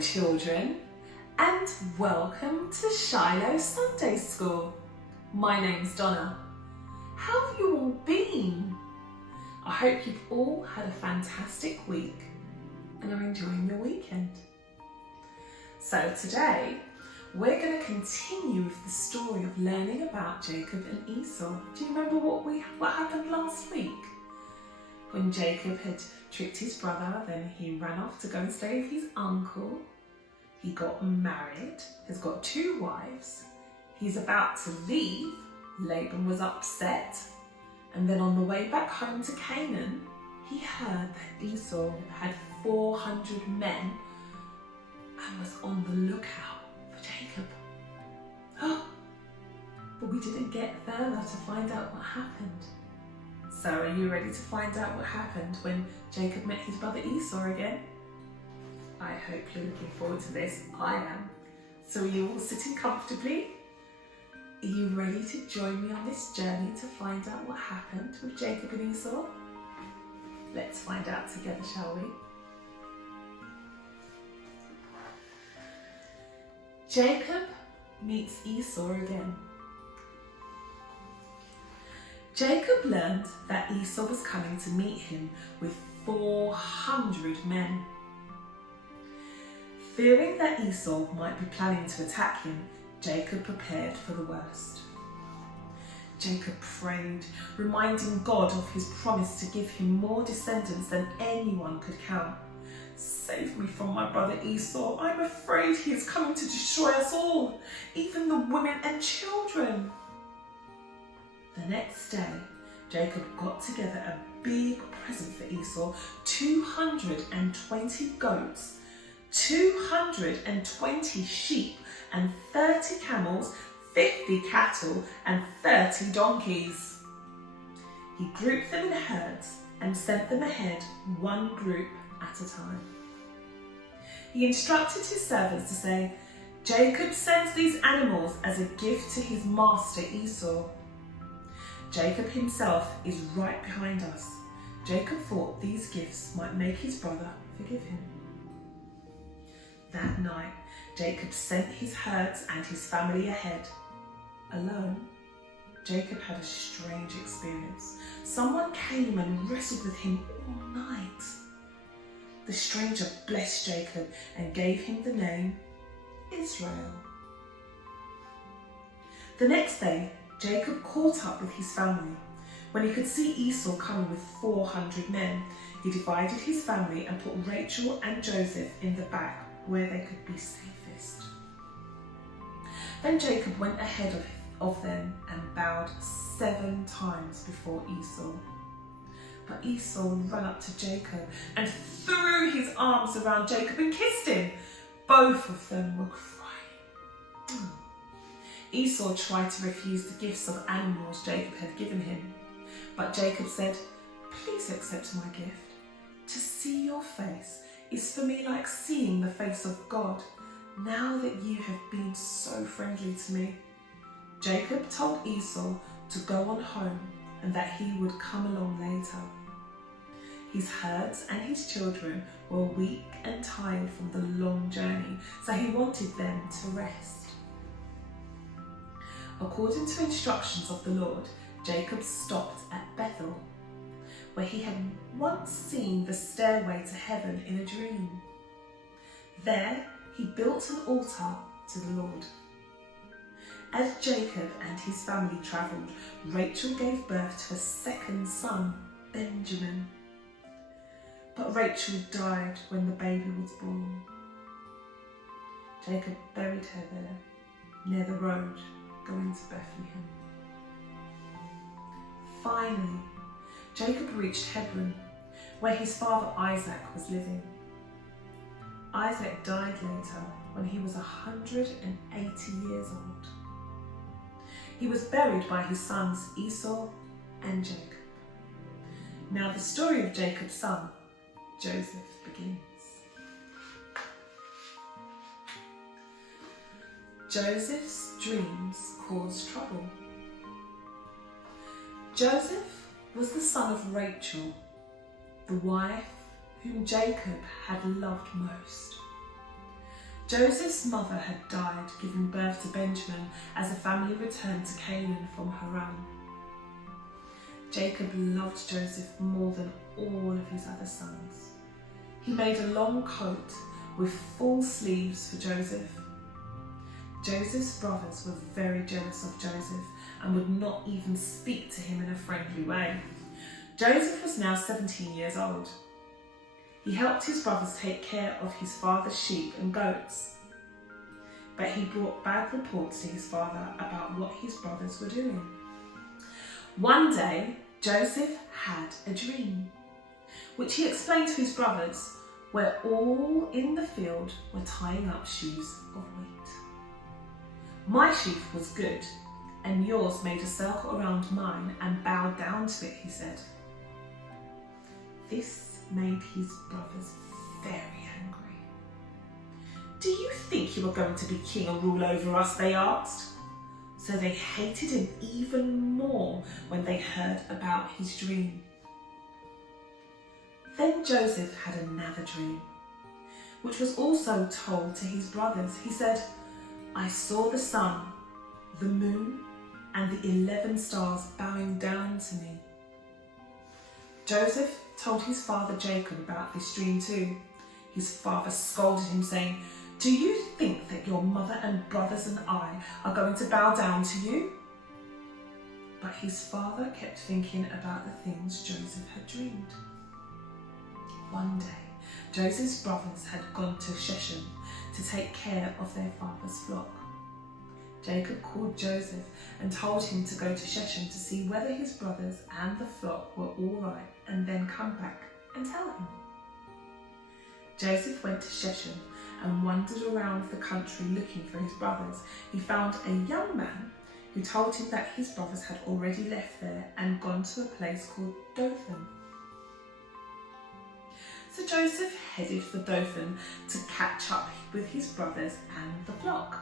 Hello children, and welcome to Shiloh Sunday School. My name's Donna. How have you all been? I hope you've all had a fantastic week and are enjoying your weekend. So today we're going to continue with the story of learning about Jacob and Esau. Do you remember what happened last week? When Jacob had tricked his brother, then he ran off to go and stay with his uncle. He got married, has got 2 wives. He's about to leave. Laban was upset. And then on the way back home to Canaan, he heard that Esau had 400 men and was on the lookout for Jacob. But we didn't get further to find out what happened. So are you ready to find out what happened when Jacob met his brother Esau again? I hope you're looking forward to this. I am. So are you all sitting comfortably? Are you ready to join me on this journey to find out what happened with Jacob and Esau? Let's find out together, shall we? Jacob meets Esau again. Jacob learned that Esau was coming to meet him with 400 men. Fearing that Esau might be planning to attack him, Jacob prepared for the worst. Jacob prayed, reminding God of his promise to give him more descendants than anyone could count. Save me from my brother Esau. I'm afraid he is coming to destroy us all, even the women and children. The next day, Jacob got together a big present for Esau, 220 goats, 220 sheep, and 30 camels, 50 cattle, and 30 donkeys. He grouped them in herds and sent them ahead, one group at a time. He instructed his servants to say, "Jacob sends these animals as a gift to his master Esau. Jacob himself is right behind us." Jacob thought these gifts might make his brother forgive him. That night, Jacob sent his herds and his family ahead. Alone, Jacob had a strange experience. Someone came and wrestled with him all night. The stranger blessed Jacob and gave him the name Israel. The next day, Jacob caught up with his family. When he could see Esau coming with 400 men, he divided his family and put Rachel and Joseph in the back where they could be safest. Then Jacob went ahead of them and bowed 7 times before Esau. But Esau ran up to Jacob and threw his arms around Jacob and kissed him. Both of them were crying. Esau tried to refuse the gifts of animals Jacob had given him, but Jacob said, "Please accept my gift. To see your face is for me like seeing the face of God, now that you have been so friendly to me." Jacob told Esau to go on home and that he would come along later. His herds and his children were weak and tired from the long journey, so he wanted them to rest. According to instructions of the Lord, Jacob stopped at Bethel, where he had once seen the stairway to heaven in a dream. There, he built an altar to the Lord. As Jacob and his family travelled, Rachel gave birth to a second son, Benjamin. But Rachel died when the baby was born. Jacob buried her there, near the road going to Bethlehem. Finally, Jacob reached Hebron, where his father Isaac was living. Isaac died later when he was 180 years old. He was buried by his sons Esau and Jacob. Now the story of Jacob's son, Joseph, begins. Joseph's dreams caused trouble. Joseph was the son of Rachel, the wife whom Jacob had loved most. Joseph's mother had died giving birth to Benjamin as the family returned to Canaan from Haran. Jacob loved Joseph more than all of his other sons. He made a long coat with full sleeves for Joseph. Joseph's brothers were very jealous of Joseph and would not even speak to him in a friendly way. Joseph was now 17 years old. He helped his brothers take care of his father's sheep and goats, but he brought bad reports to his father about what his brothers were doing. One day, Joseph had a dream, which he explained to his brothers, where all in the field were tying up sheaves of wheat. My sheaf was good, and yours made a circle around mine and bowed down to it, he said. This made his brothers very angry. Do you think you are going to be king and rule over us? They asked. So they hated him even more when they heard about his dream. Then Joseph had another dream, which was also told to his brothers. He said, I saw the sun, the moon, and the 11 stars bowing down to me. Joseph told his father Jacob about this dream too. His father scolded him, saying, Do you think that your mother and brothers and I are going to bow down to you? But his father kept thinking about the things Joseph had dreamed. One day, Joseph's brothers had gone to Shechem to take care of their father's flock. Jacob called Joseph and told him to go to Shechem to see whether his brothers and the flock were all right and then come back and tell him. Joseph went to Shechem and wandered around the country looking for his brothers. He found a young man who told him that his brothers had already left there and gone to a place called Dothan. So Joseph headed for Dothan to catch up with his brothers and the flock.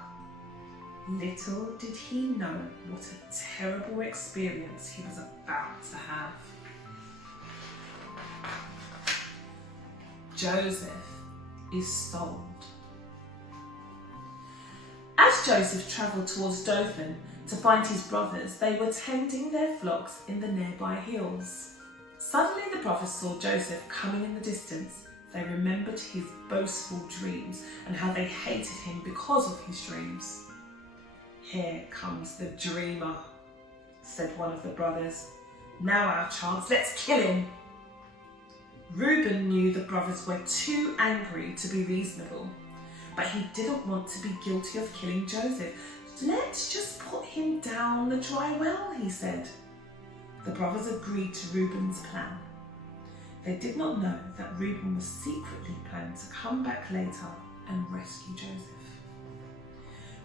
Little did he know what a terrible experience he was about to have. Joseph is sold. As Joseph travelled towards Dothan to find his brothers, they were tending their flocks in the nearby hills. Suddenly the brothers saw Joseph coming in the distance. They remembered his boastful dreams and how they hated him because of his dreams. Here comes the dreamer, said one of the brothers. Now our chance, let's kill him. Reuben knew the brothers were too angry to be reasonable, but he didn't want to be guilty of killing Joseph. Let's just put him down the dry well, he said. The brothers agreed to Reuben's plan. They did not know that Reuben was secretly planning to come back later and rescue Joseph.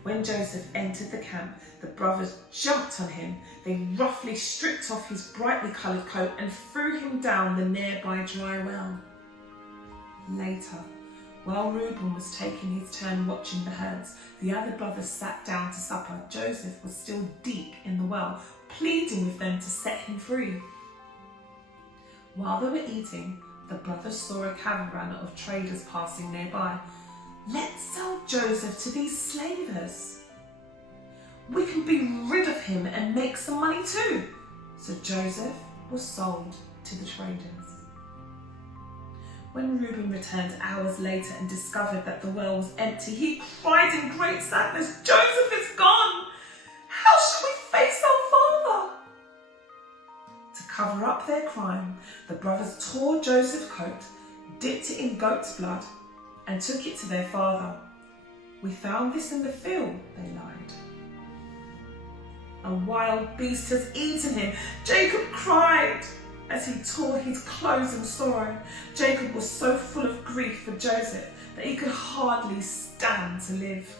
When Joseph entered the camp, the brothers jumped on him. They roughly stripped off his brightly coloured coat and threw him down the nearby dry well. Later, while Reuben was taking his turn watching the herds, the other brothers sat down to supper. Joseph was still deep in the well, pleading with them to set him free. While they were eating, the brothers saw a caravan of traders passing nearby. Let's sell Joseph to these slavers. We can be rid of him and make some money too. So Joseph was sold to the traders. When Reuben returned hours later and discovered that the well was empty, he cried in great sadness, Joseph is gone! How shall we face our father? To cover up their crime, the brothers tore Joseph's coat, dipped it in goat's blood, and took it to their father. We found this in the field, they lied. A wild beast has eaten him. Jacob cried as he tore his clothes in sorrow. Jacob was so full of grief for Joseph that he could hardly stand to live.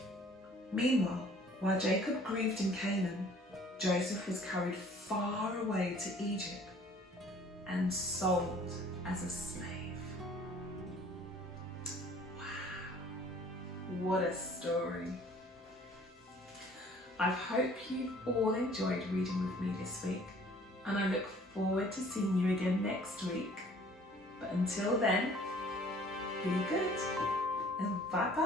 Meanwhile, while Jacob grieved in Canaan, Joseph was carried far away to Egypt and sold as a slave. What a story. I hope you've all enjoyed reading with me this week, and I look forward to seeing you again next week. But until then, be good and bye bye.